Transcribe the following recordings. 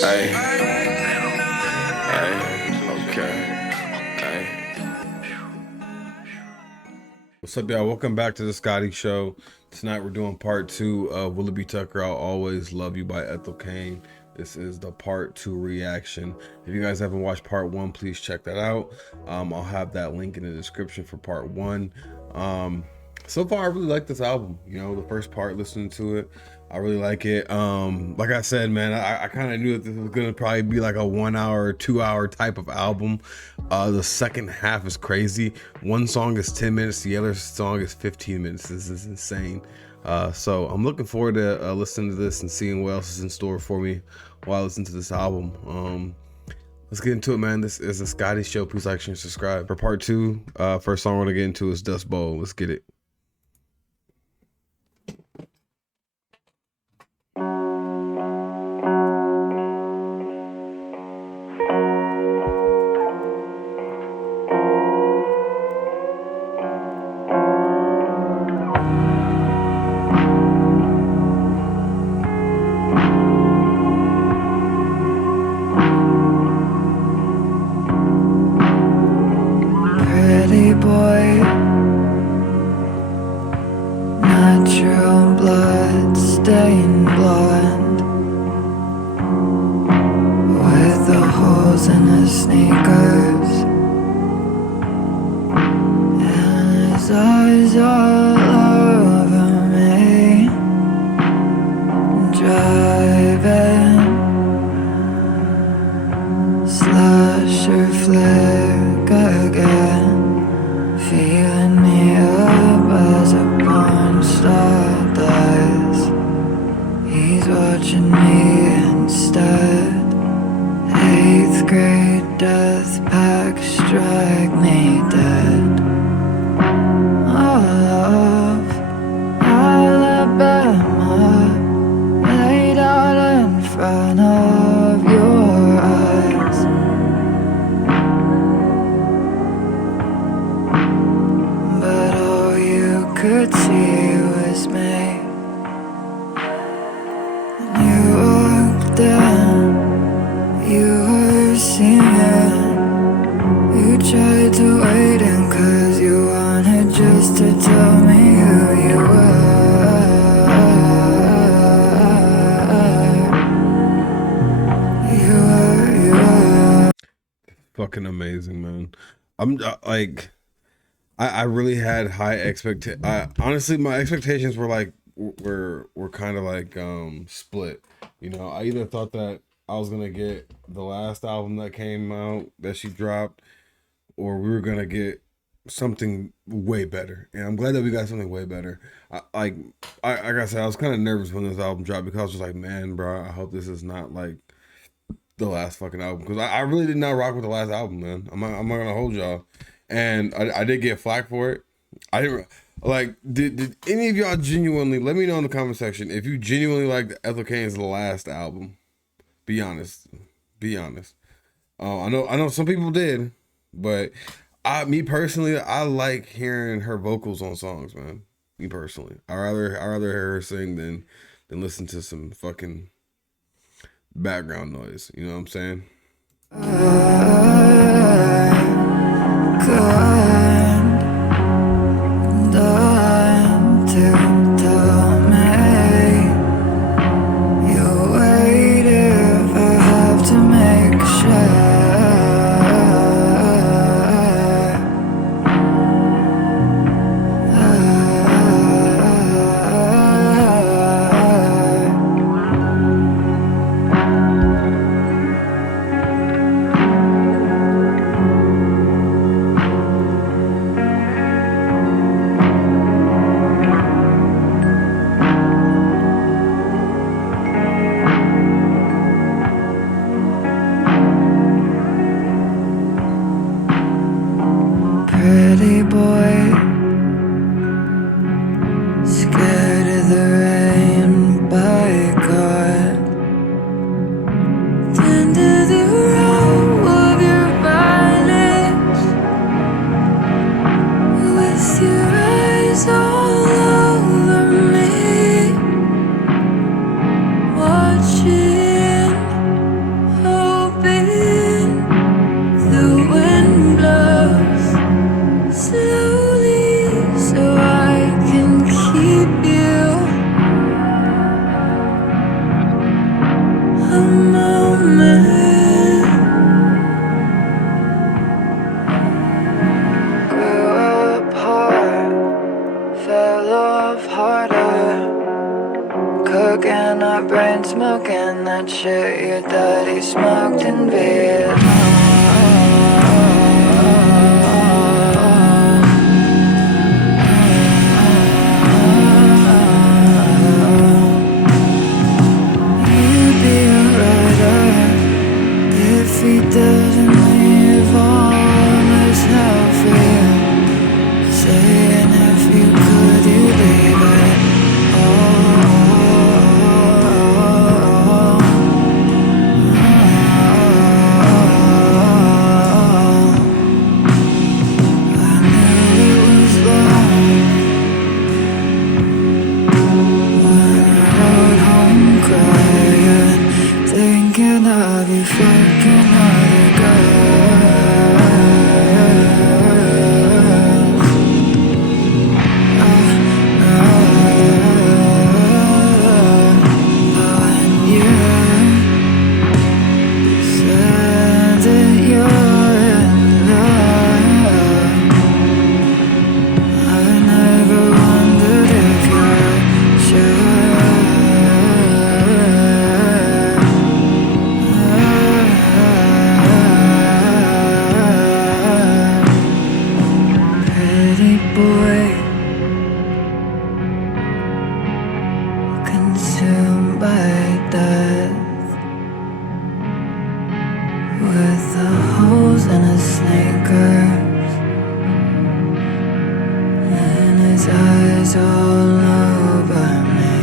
Hey, hey, okay, hey. What's up, y'all? Welcome back to the Scotty Show. Tonight we're doing part 2 of Willoughby Tucker, I'll Always Love You by Ethel Cain. This is the part 2 reaction. If you guys haven't watched part 1, please check that out. I'll have that link in the description for part 1. So far I really like this album. You know, the first part, listening to it, I really like it. Like I said, man, I kind of knew that this was gonna probably be like a 1 hour, 2 hour type of album. The second half is crazy. One song is 10 minutes, the other song is 15 minutes. This is insane. So I'm looking forward to listening to this and seeing what else is in store for me while I listen to this album. Let's get into it, man. This is the Scotty Show. Please like, share, and subscribe. For part 2, first song we're gonna get into is Dust Bowl. Let's get it. Boy, natural blood stained blonde, with the holes in his sneakers, and his eyes all over me, driving, slash or flick again. Feeling me up as a porn star does. He's watching me instead. 8th grade death pack strike me dead. All of Alabama laid out in front of your eyes. Could see was me. And you walked in, you were singing. You tried to wait in, cause you wanted just to tell me who you were. You were. Fucking amazing, man. I'm like, I really had high honestly, my expectations were like were kind of like split. You know, I either thought that I was gonna get the last album that came out that she dropped, or we were gonna get something way better. And I'm glad that we got something way better. Like I said, I was kind of nervous when this album dropped because I was just like, man, bro, I hope this is not like the last fucking album, because I really did not rock with the last album, man. I'm not gonna hold y'all. And I did get flack for it. I didn't like. Did any of y'all genuinely? Let me know in the comment section if you genuinely liked Ethel Cain's last album. Be honest. Be honest. I know some people did, but me personally, I like hearing her vocals on songs, man. Me personally, I rather hear her sing than listen to some fucking background noise. You know what I'm saying? the moment. Grew apart, fell off harder. Cooking our brain, smoking that shit your daddy smoked in Vietnam. You'd be a writer if he didn't leave all this hell for you. Saying if you could, you'd leave it all. Thinking of you fucking other girls. When you said that you're in love, I never wondered if you're sure. Pretty boy, consumed by death, with the holes in his sneakers, and his eyes all over me,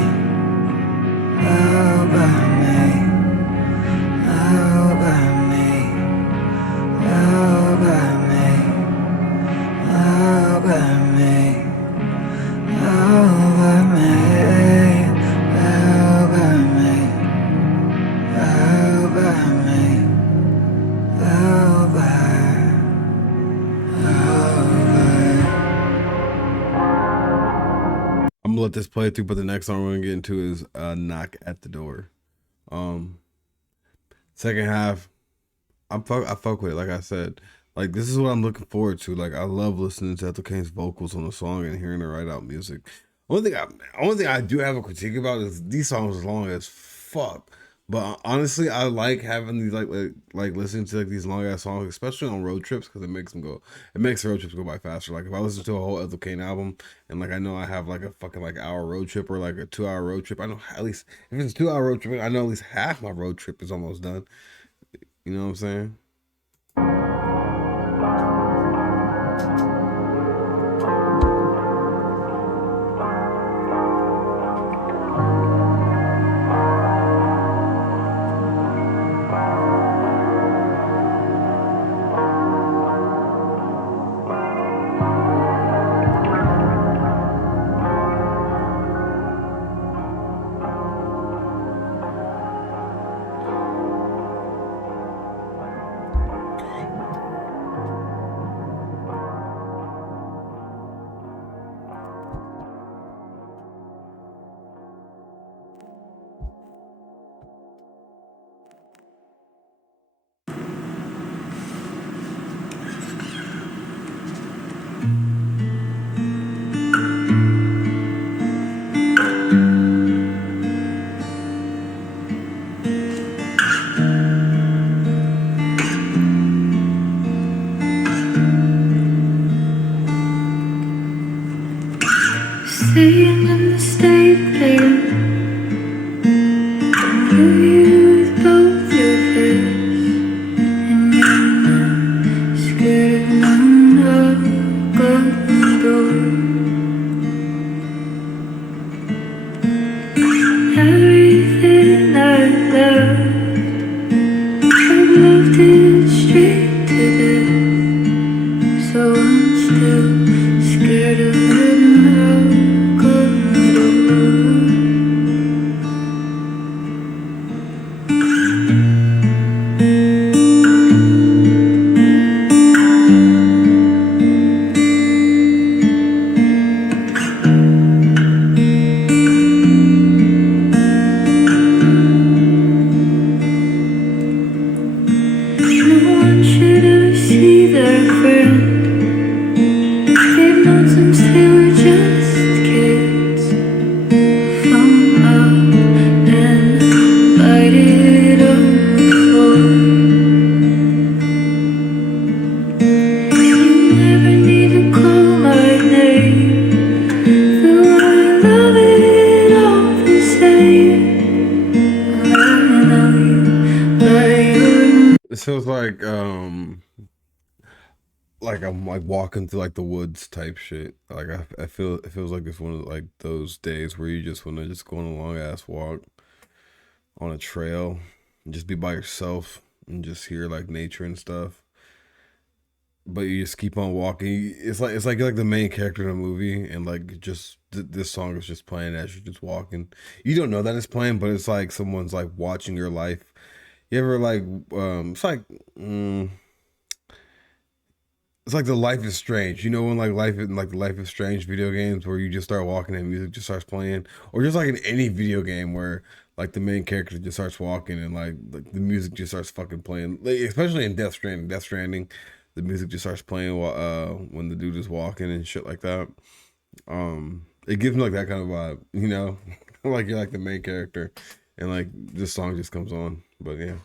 over me, over me, over me, over me, over me, over me, over me, over. I'm gonna let this play through, but the next song we're gonna get into is "Knock at the Door." Second half, I fuck with it. Like I said, like this is what I'm looking forward to. Like I love listening to Ethel Cain's vocals on the song and hearing her write out music. Only thing I do have a critique about is these songs are long as fuck. But honestly, I like having these like listening to like these long ass songs, especially on road trips, because it makes road trips go by faster. Like if I listen to a whole Ethel Cain album and like I know I have like a fucking like hour road trip or like a 2 hour road trip, I know at least if it's a 2 hour road trip, I know at least half my road trip is almost done. You know what I'm saying? Staying in the state there, fill you with both your fists, and you're not scared of knock on the door. Everything I love, I've loved it straight to death, so I'm still scared of it. This feels like I'm like walking through like the woods type shit. Like I feel it feels like it's one of like those days where you just want to just go on a long ass walk on a trail and just be by yourself and just hear like nature and stuff. But you just keep on walking. It's like you're like the main character in a movie, and like just this song is just playing as you're just walking. You don't know that it's playing, but it's like someone's like watching your life. You ever like it's like it's like the Life is Strange. You know when like the Life is Strange video games where you just start walking and music just starts playing, or just like in any video game where like the main character just starts walking and like the music just starts fucking playing. Like, especially in Death Stranding. Death Stranding, the music just starts playing while when the dude is walking and shit like that. It gives me like that kind of vibe, you know, like you're like the main character, and like this song just comes on. But yeah.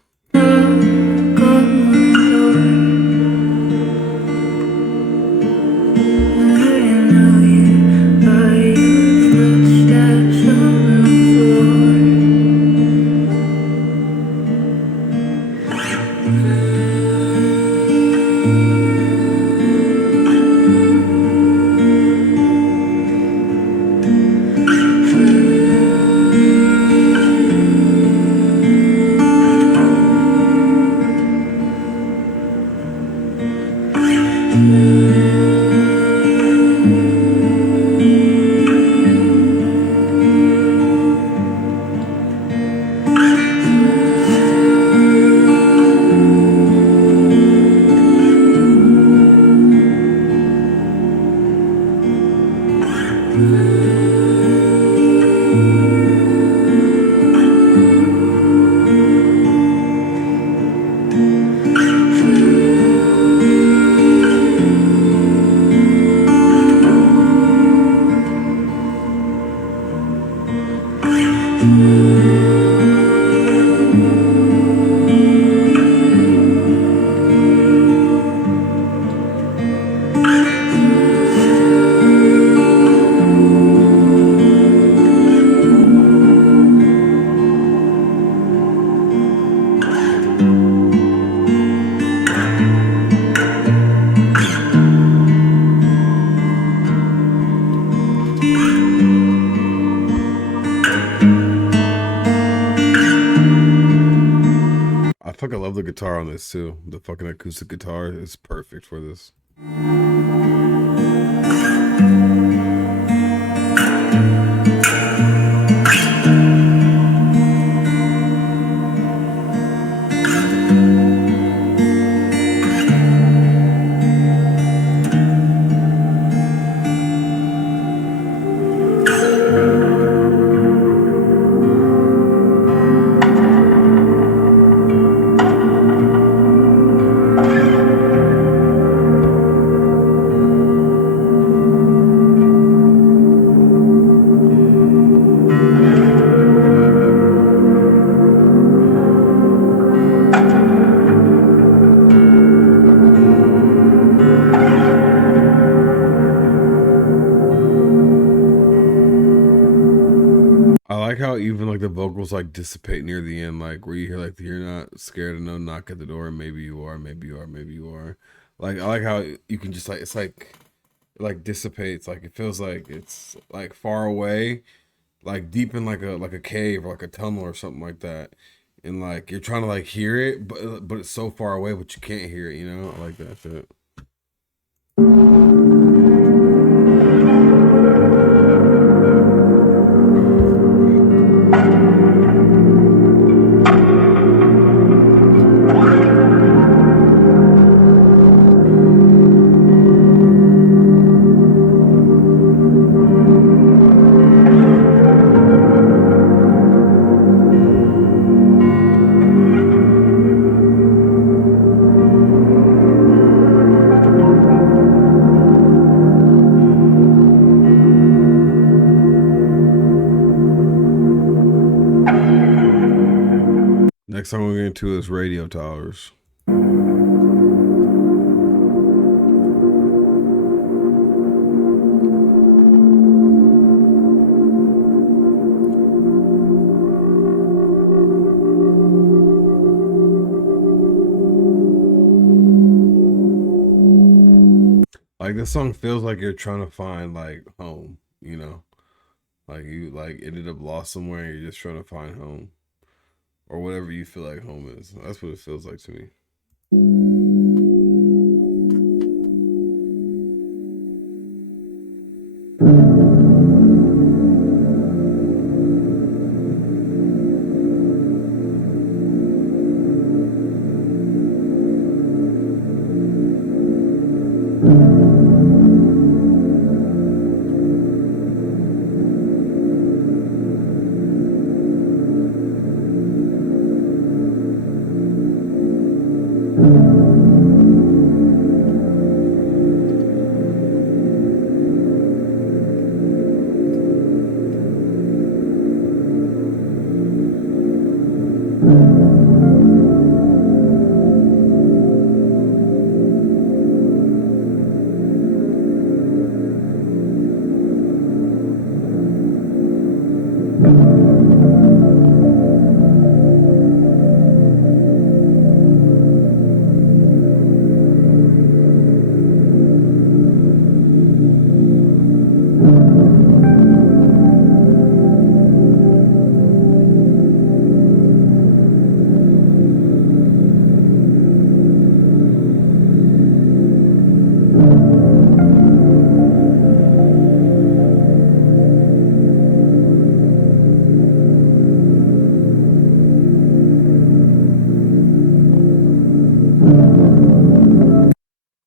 I fucking love the guitar on this too. The fucking acoustic guitar is perfect for this. I like how even like the vocals like dissipate near the end, like where you hear like you're not scared of no knock at the door, maybe you are, maybe you are, maybe you are. Like I like how you can just like it's like it like dissipates, like it feels like it's like far away, like deep in like a cave or like a tunnel or something like that. And like you're trying to like hear it, but it's so far away but you can't hear it, you know? I like that shit. Next song we're getting to is Radio Towers. Like this song feels like you're trying to find like home, like you like ended up lost somewhere and you're just trying to find home or whatever you feel like home is. That's what it feels like to me.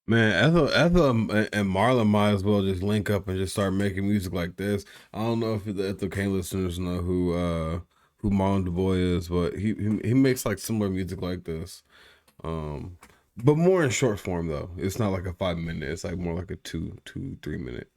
Man, Ethel and Marlon might as well just link up and just start making music like this. I don't know if the Ethel Cain listeners know who Marlon DuBois is, but he makes like similar music like this, um, but more in short form though. It's not like a 5 minute. It's like more like a 3 minute.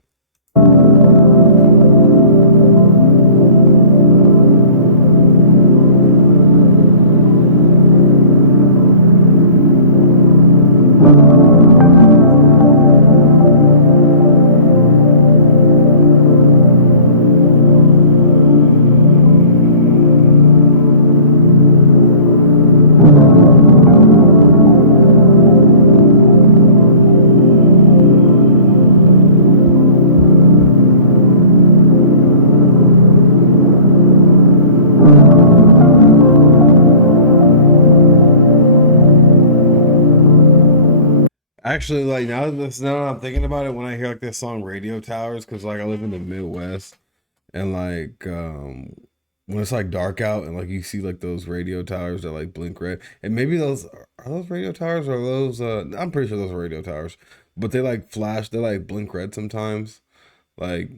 Actually, like now that I'm thinking about it, when I hear like this song "Radio Towers," because like I live in the Midwest, and like when it's like dark out and like you see like those radio towers that like blink red, and maybe those are those radio towers or those I'm pretty sure those are radio towers, but they like flash, they like blink red sometimes. Like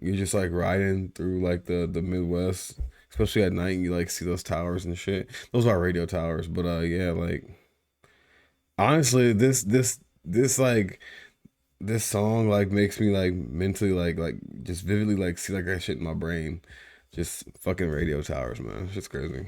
you're just like riding through like the Midwest, especially at night, and you like see those towers and shit. Those are radio towers, but yeah, like honestly, this like this song like makes me like mentally like just vividly like see like that shit in my brain. Just fucking radio towers, man. It's just crazy.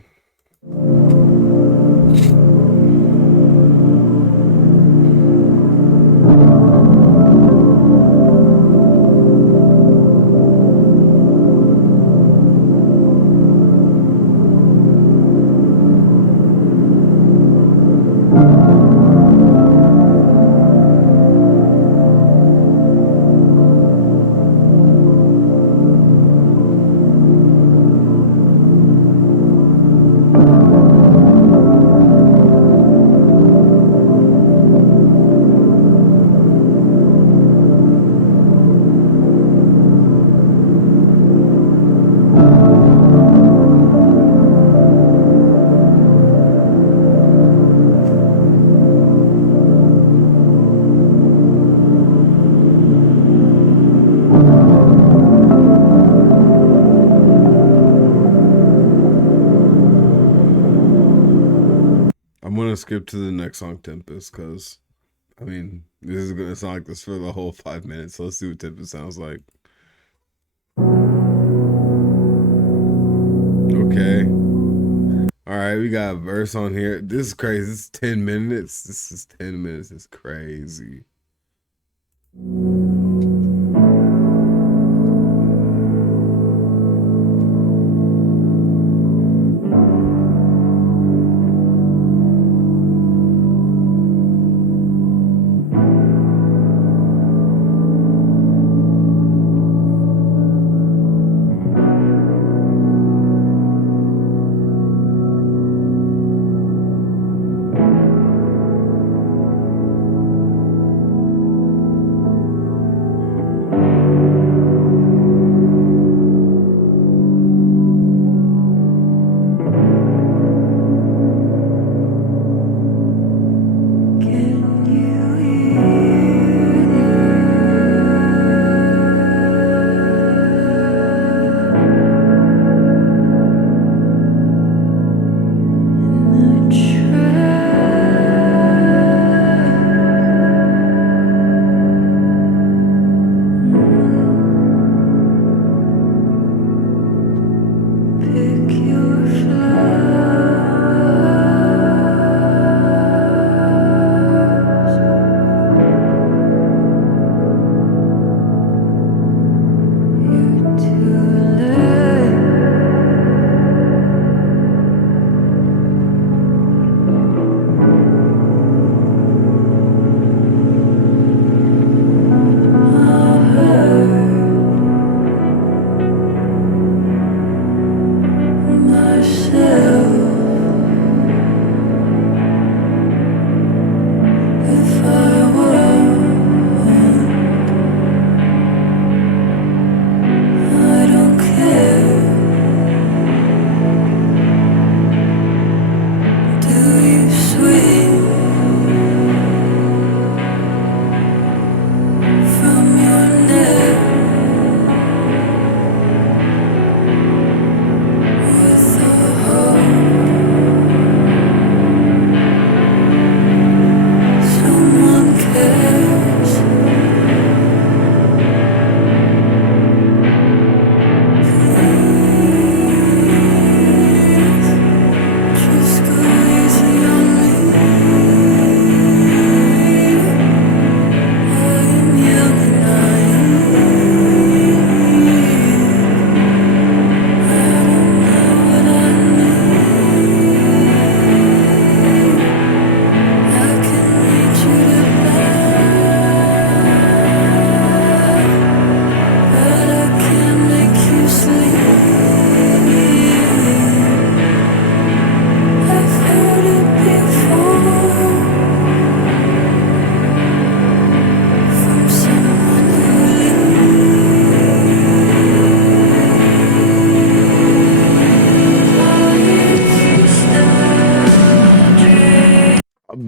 I'm gonna skip to the next song, Tempest, because I mean this is gonna sound like this for the whole 5 minutes. So let's see what Tempest sounds like. Okay. All right, we got a verse on here. This is crazy. This is 10 minutes. This is 10 minutes. It's crazy.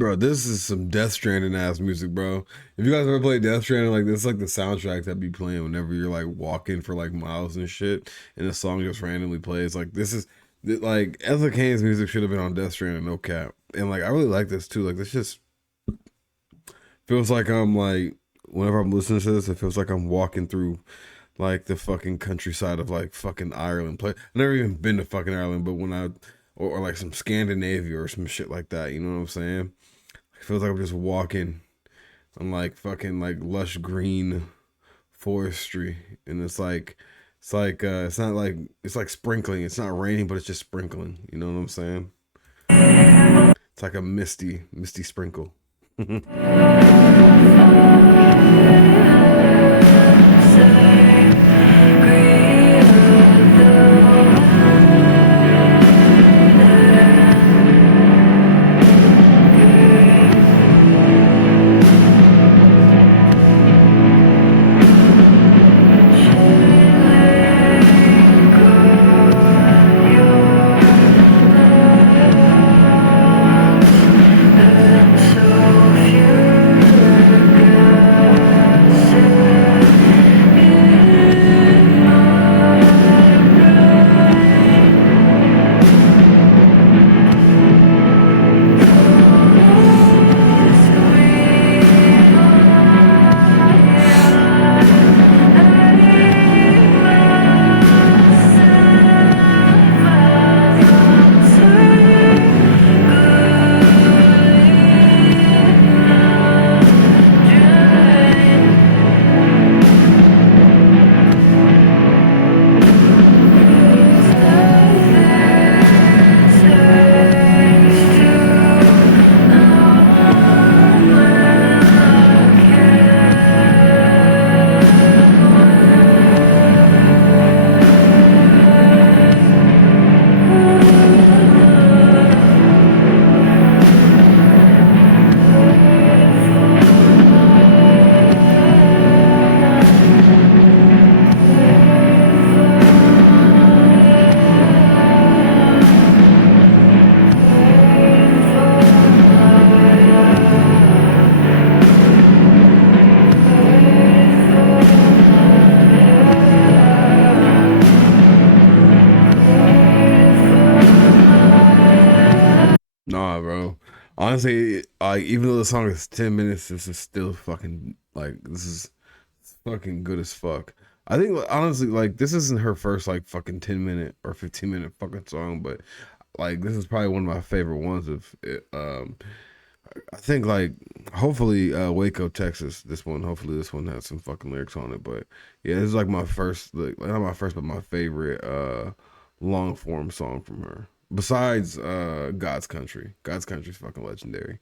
Bro, this is some Death Stranding ass music, bro. If you guys ever played Death Stranding, like this, is like the soundtrack that be playing whenever you're like walking for like miles and shit, and the song just randomly plays. Like this is like Ethel Cain's music should have been on Death Stranding, no cap. And like I really like this too. Like this just feels like I'm like whenever I'm listening to this, it feels like I'm walking through like the fucking countryside of like fucking Ireland. I've never even been to fucking Ireland, but when I or like some Scandinavia or some shit like that, you know what I'm saying? It feels like I'm just walking on like fucking like lush green forestry, and it's like it's not like it's like sprinkling. It's not raining, but it's just sprinkling. You know what I'm saying? It's like a misty sprinkle. Nah, bro. Honestly, even though the song is 10 minutes, this is still fucking like this is fucking good as fuck. I think honestly, like this isn't her first like fucking 10 minute or 15 minute fucking song, but like this is probably one of my favorite ones of it. I think like hopefully Waco, Texas. Hopefully this one has some fucking lyrics on it. But yeah, this is like my first, like not my first, but my favorite long form song from her. Besides God's Country. God's Country's fucking legendary.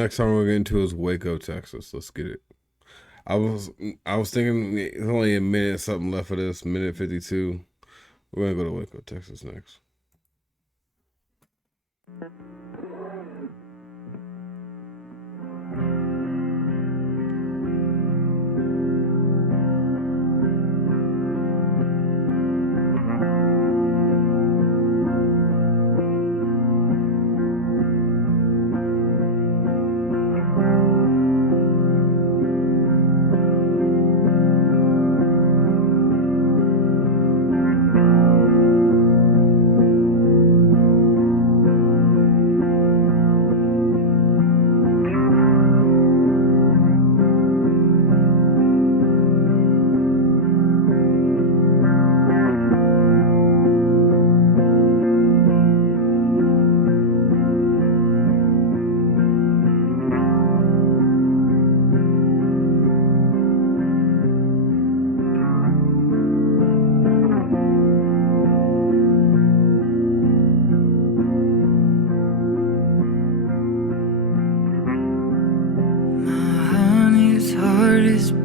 next song we're getting to is Waco, Texas. Let's get it. I was thinking there's only a minute something left for this, minute 52. We're gonna go to Waco, Texas next.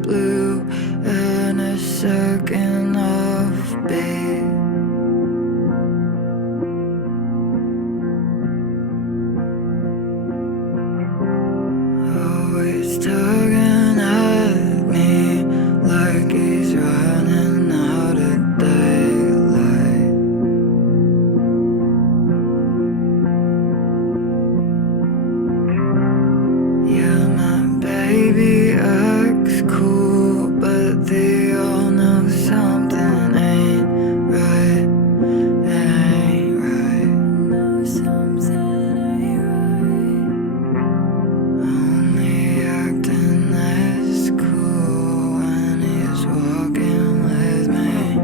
Blue and a second of beat. Always tugging at me like he's running out of daylight. Yeah, my baby acts cool, but they all know something ain't right. Ain't right. Know something ain't right. Only acting this cool when he's walking with me.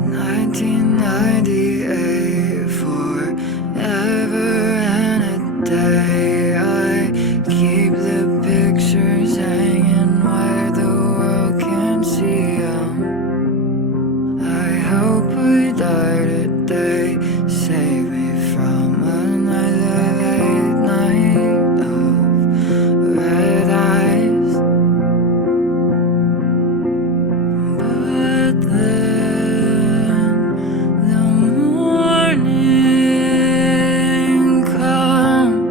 In 1998, forever and a day, I keep the pictures hanging where the world can see 'em. I hope I die today, save me from another late night of red eyes. But then the morning comes.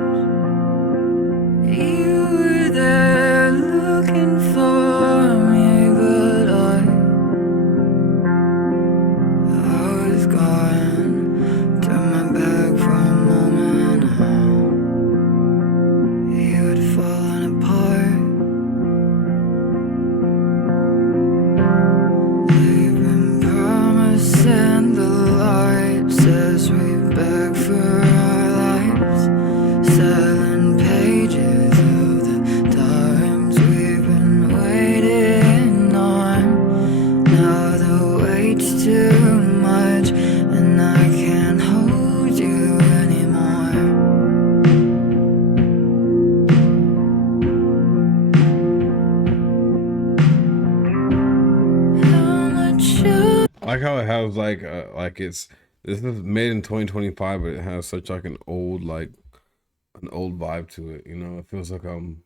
You were there looking for me, but I was gone. Turned my back for a moment. You had fallen apart. They've been promising the light says we beg for our lives, selling pages of the times we've been waiting on. Now the wait's too much, and I can't hold you anymore. How much I like how it has like this is made in 2025, but it has such like an old vibe to it. You know, it feels like I'm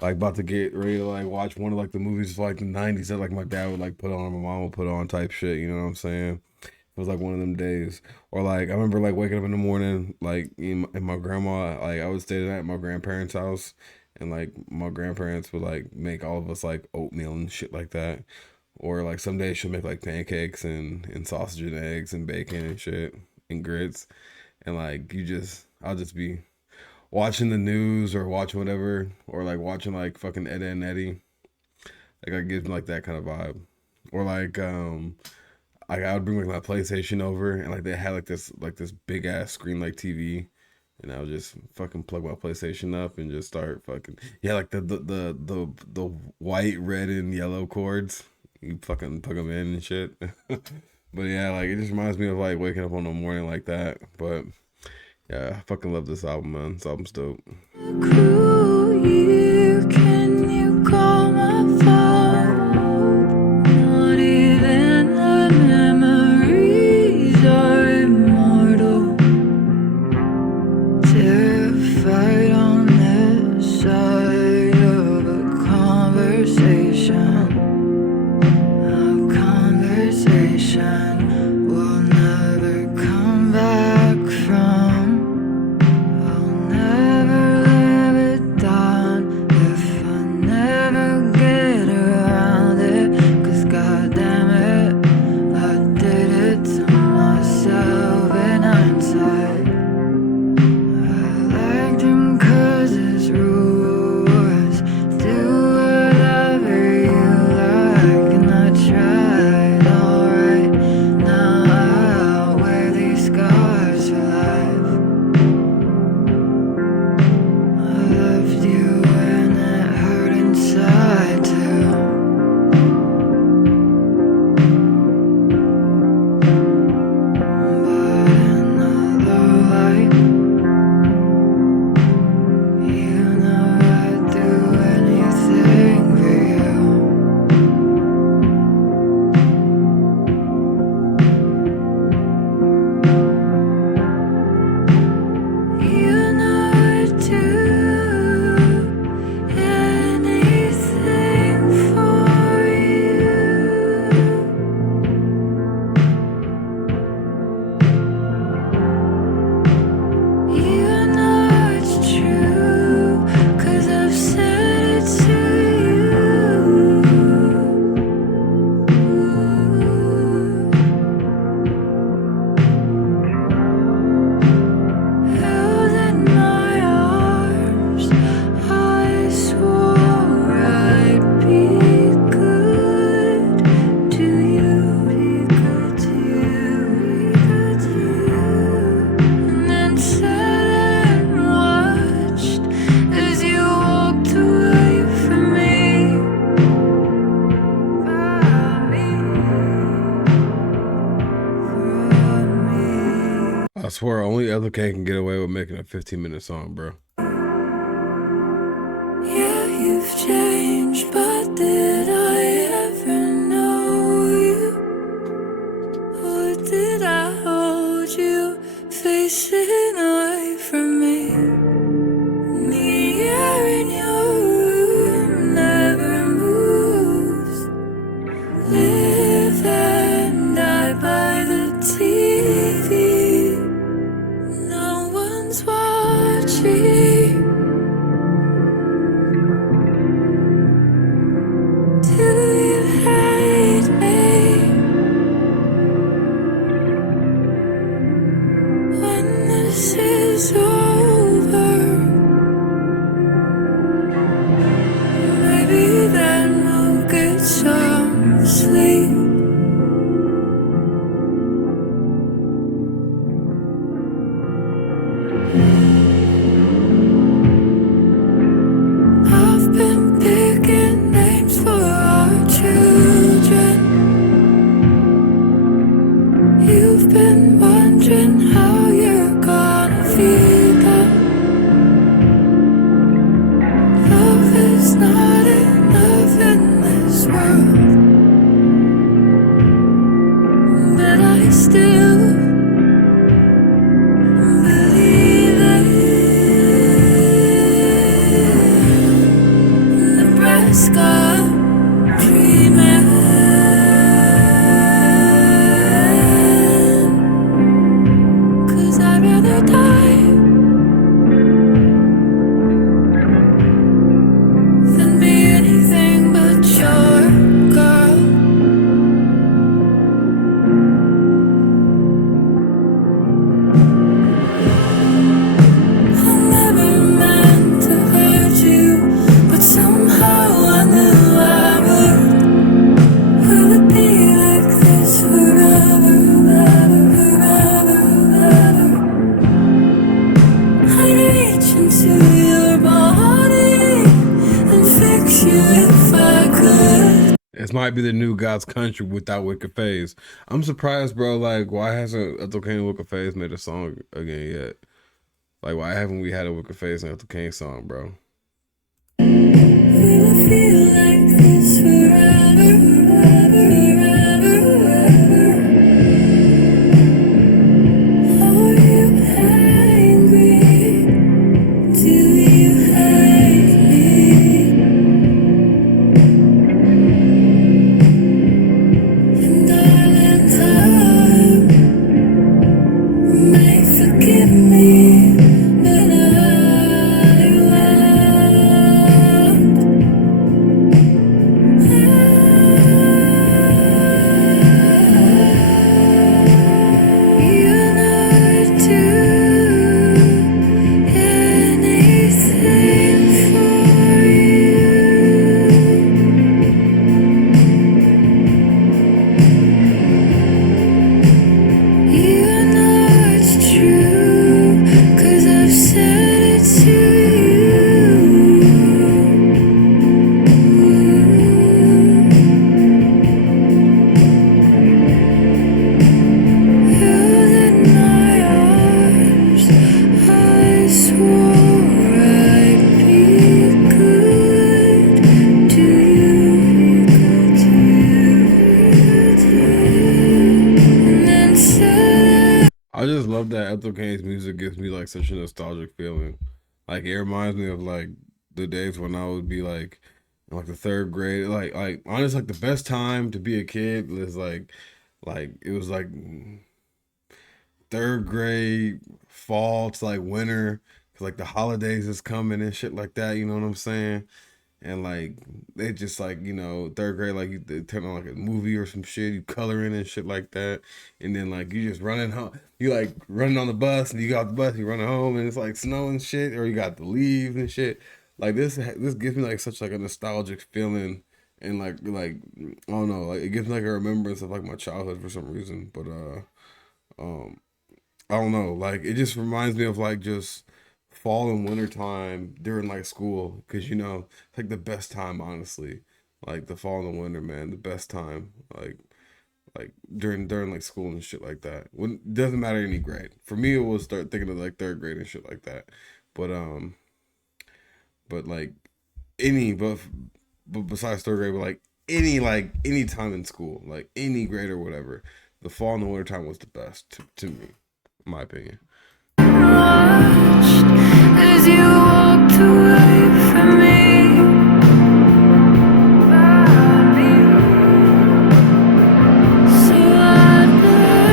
like about to get ready to like watch one of like the movies of like the 90s that like my dad would like put on, or my mom would put on type shit. You know what I'm saying? It was like one of them days. Or like I remember like waking up in the morning, like in my grandma, like I would stay at my grandparents' house, and like my grandparents would like make all of us like oatmeal and shit like that. Or like some days she'll make like pancakes and sausage and eggs and bacon and shit and grits. And like I'll just be watching the news or watching whatever, or like watching like fucking Ed and Eddie. Like I gives me like that kind of vibe. Or like I would bring like my PlayStation over, and like they had like this big ass screen like TV, and I would just fucking plug my PlayStation up and just start fucking like the white, red, and yellow cords. You fucking plug them in and shit. But yeah, like it just reminds me of like waking up on the morning like that. But yeah, I fucking love this album, man. This album's dope. Can you call my phone? Not even a ocean we'll never come back from. I'll never live it down if I never get around it. 'Cause goddamn it, I did it to myself in hindsight. I liked him 'cause his rule was do whatever you like, and I tried. Alright, now I'll wear these scars for life. I left you and it hurt inside too. But in the low light, you know I'd do anything for you. You know I'd do anything for you. You know it's true, 'cause I've said it to you. Held in my arms, I swore I'd be good to you, be good to you, be good to you. And then sat and watched as you walked away from me, from me. I swear, only Ethel Cain can get away with making a 15-minute song, bro. Yeah, you've changed, but did I ever know you? Or did I hold you facing away from me? The air in your room never moves. Live and die by the TV. No one's watching. Do you hate me? When this is over, maybe then we'll get some sleep. I've been picking names for our children. You've been wondering how you're gonna feed them. Love is not enough in this world, but I still believe it. Nebraska dreaming, 'cause I'd rather die than be anything but your girl. I never meant to hurt you, but somehow I knew I would. Will it be like this forever, forever, forever, forever? I'd reach into your body and fix you if I could. This might be the new God's Country without Wicked Phase. I'm surprised, bro. Like, why hasn't Ethel Cain and Wicked Phase made a song again yet? Like, why haven't we had a Wicked Phase and Ethel Cain song, bro? Will it feel like this forever, forever, forever, forever? Are you angry? Do you hate me? And darling, just love that Ethel Cain's music gives me like such a nostalgic feeling. Like it reminds me of like the days when I would be like in like the third grade. Like honestly, like the best time to be a kid was like it was like third grade, fall to like winter, cause like the holidays is coming and shit like that. You know what I'm saying? And like they just like third grade, like they turn on like a movie or some shit, you coloring and shit like that, and then like you just running home, you like running on the bus and you got off the bus, you running home and it's like snowing shit, or you got to leave and shit. Like this gives me like such like a nostalgic feeling, and like I don't know, like it gives me like a remembrance of like my childhood for some reason. But um I don't know. Like it just reminds me of like just fall and winter time during like school, because it's like the best time, honestly. Like the fall and the winter, man, the best time. Like during like school and shit like that. When doesn't matter any grade. For me, it was start thinking of like third grade and shit like that. But but like any but besides third grade, but like any time in school, like any grade or whatever, the fall and the winter time was the best to me, in my opinion. Watched as you walked away from me. So I played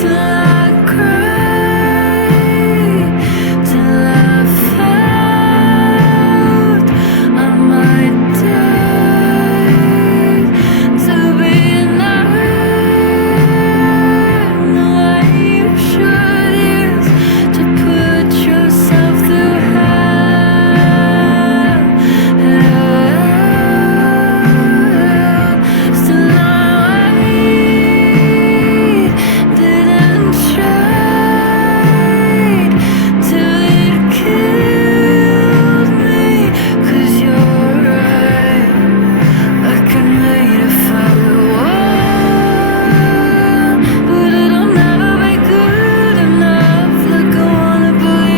till I cried, till I felt I might die to be known the way you should is to put yourself through hell. Still I didn't try till it killed me. 'Cause you're right, I can wait if I want, but it'll never be good enough like I wanna believe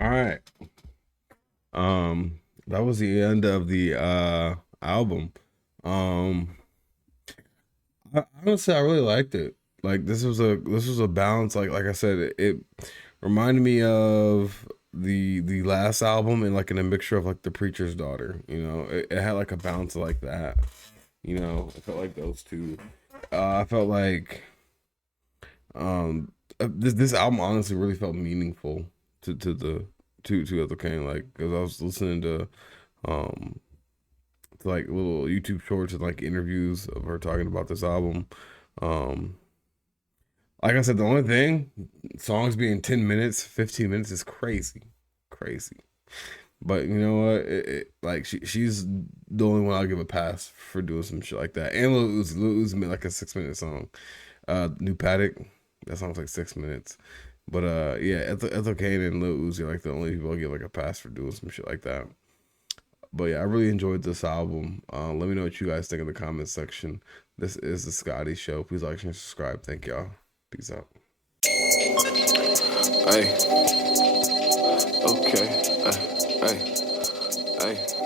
All right. That was the end of the album. Um Honestly, I really liked it. Like this was a balance, like I said, it reminded me of the last album, and like in a mixture of like The Preacher's Daughter, it had like a balance like that. It felt like those two. I felt like this album honestly really felt meaningful to the to Ethel Cain, like because I was listening um to like little YouTube shorts and like interviews of her talking about this album. Um like I said, the only thing, songs being 10 minutes, 15 minutes is crazy. Crazy. But you know what? Like she's the only one I'll give a pass for doing some shit like that. And Lil Uzi made like a 6 minute song. New Paddock. That song's like 6 minutes. But yeah, Ethel Cain and Lil Uzi are like the only people I give like a pass for doing some shit like that. But yeah, I really enjoyed this album. Let me know what you guys think in the comments section. This is the Scotty Show. Please like and subscribe. Thank y'all. Peace out. Hey, okay, hey, hey.